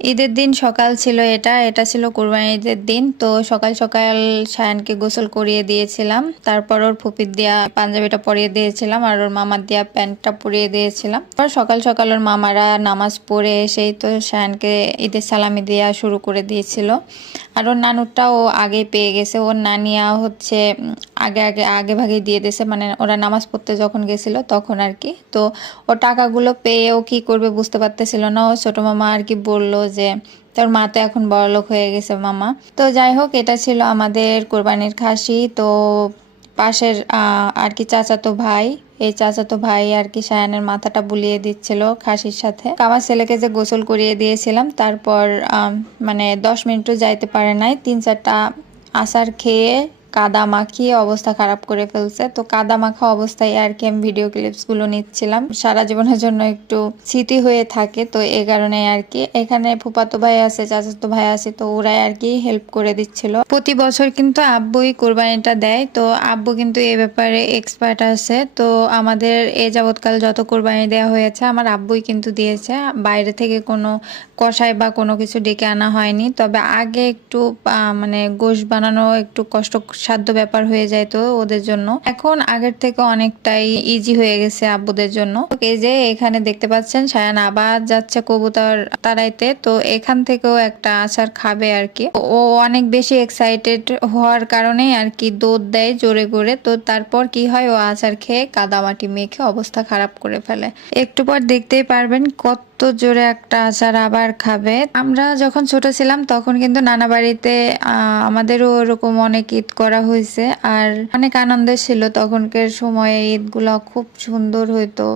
ঈদের দিন সকাল ছিল, এটা এটা ছিল কোরবানির ঈদের দিন। তো সকাল সকাল সায়ানকে গোসল করিয়ে দিয়েছিলাম, তারপর ওর ফুপির দিয়া পাঞ্জাবিটা পরিয়ে দিয়েছিলাম আর ওর মামার দিয়া প্যান্টটা পরিয়ে দিয়েছিলাম। তারপর সকাল সকাল ওর মামারা নামাজ পড়ে এসেই তো সায়ানকে ঈদের সালামি দেওয়া শুরু করে দিয়েছিল। আর ওর নানুরটাও আগেই পেয়ে গেছে, ওর নানিয়া হচ্ছে আগে আগে আগে ভাগে দিয়ে দিয়েছে, মানে ওরা নামাজ পড়তে যখন গেছিল তখন আর কি। তো ও টাকাগুলো পেয়েও কি করবে বুঝতে পারতেছিল না। ও ছোট মামা আর কি বলল যে তোর মা তো এখন বড়লোক হয়ে গেছে মামা। তো যাই হোক, এটা ছিল আমাদের কোরবানির খাসি। তো পাশের আর কি চাচাতো ভাই, এই চাচাতো ভাই আর কি সায়ানের মাথাটা বুলিয়ে দিচ্ছিল খাসির সাথে। আমার ছেলেকে যে গোসল করিয়ে দিয়েছিলাম, তারপর মানে 10 মিনিটও যাইতে পারে নাই, 3-4টা আচার খেয়ে কাদা মাখিয়ে অবস্থা খারাপ করে ফেলছে। তো কাদা মাখা অবস্থায় আর কি আমি ভিডিও ক্লিপস গুলো নিচ্ছিলাম, সারা জীবনের জন্য একটু স্মৃতি হয়ে থাকে। তো এই কারণে আর কি এখানে ফুফাতো ভাই আছে, চাচাতো ভাই আছে, তো ওরাই আর কি হেল্প করে দিচ্ছিল। প্রতি বছর কিন্তু আব্বুই কোরবানিটা দেয়, তো আব্বু কিন্তু এই ব্যাপারে এক্সপার্ট আছে। তো আমাদের এ যাবৎকাল যত কোরবানি দেওয়া হয়েছে আমার আব্বুই কিন্তু দিয়েছে, বাইরে থেকে কোনো কষাই বা কোনো কিছু ডেকে আনা হয়নি। তবে আগে একটু মানে গোশ বানানো একটু কষ্টসাধ্য ব্যাপার হয়ে যায় তো ওদের জন্য, এখন আগের থেকে অনেকটাই ইজি হয়ে গেছে আব্বুদের জন্য। এই যে এখানে দেখতে পাচ্ছেন সায়ান আবার যাচ্ছে কবুতর তাড়াইতে, তো এখান থেকেও একটা আচার খাবে আর কি। ও অনেক বেশি এক্সাইটেড হওয়ার কারণে আর কি দৌড় দেয় জোরে করে। তো তারপর কি হয়, ও আচার খেয়ে কাদামাটি মেখে অবস্থা খারাপ করে ফেলে। একটু পর দেখতেই পারবেন কত জোরে একটা আচার আবার খাবে। আমরা যখন ছোট ছিলাম তখন কিন্তু নানা বাড়িতে আমাদেরও ওরকম অনেক ঈদ করা হয়েছে, আর অনেক আনন্দের ছিল তখনকার সময়ে। ঈদগুলো খুব সুন্দর হইতো।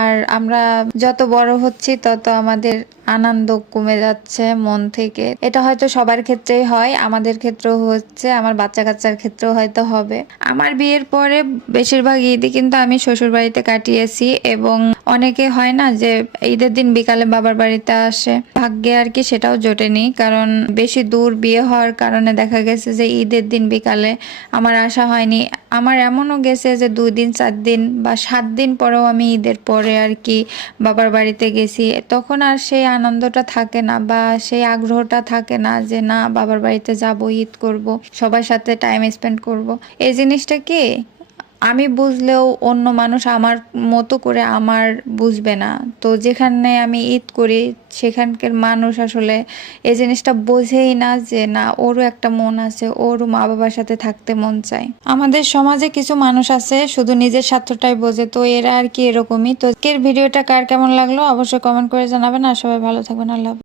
আর আমরা যত বড় হচ্ছি তত আমাদের আনন্দ কমে যাচ্ছে মন থেকে। এটা হয়তো সবার ক্ষেত্রেই হয়, আমাদের ক্ষেত্রেও হচ্ছে, আমার বাচ্চা কাচ্চার ক্ষেত্রেও হয়তো হবে। আমার বিয়ের পরে বেশিরভাগ ঈদই কিন্তু আমি শ্বশুর বাড়িতে কাটিয়েছি, এবং অনেকে হয় না যে ঈদের দিন বিকালে বাবার বাড়িতে আসে, ভাগ্যে আর কি সেটাও জোটেনি, কারণ বেশি দূর বিয়ে হওয়ার কারণে দেখা গেছে যে ঈদের দিন বিকালে আমার আসা হয়নি। আমার এমনও গেছে যে 2 দিন 4 দিন বা 7 দিন পরেও আমি ঈদের পরে আর কি বাবার বাড়িতে গেছি। তখন আর সেই আনন্দটা থাকে না বা সেই আগ্রহটা থাকে না যে না বাবার বাড়িতে যাব, ঈদ করব, সবার সাথে টাইম স্পেন্ড করব। এই জিনিসটা কি আমি বুঝলেও অন্য মানুষ আমার মতো করে আমার বুঝবে না। তো যেখানে আমি ঈদ করি সেখানকার মানুষ আসলে এই জিনিসটা বোঝেই না যে না ওরও একটা মন আছে, ওরও মা বাবার সাথে থাকতে মন চায়। আমাদের সমাজে কিছু মানুষ আছে শুধু নিজের স্বার্থটাই বোঝে, তো এরা আর কি এরকমই। তো আজকের ভিডিওটা কার কেমন লাগলো অবশ্যই কমেন্ট করে জানাবেন, আর সবাই ভালো থাকবেন। আল্লাহ হাফেজ।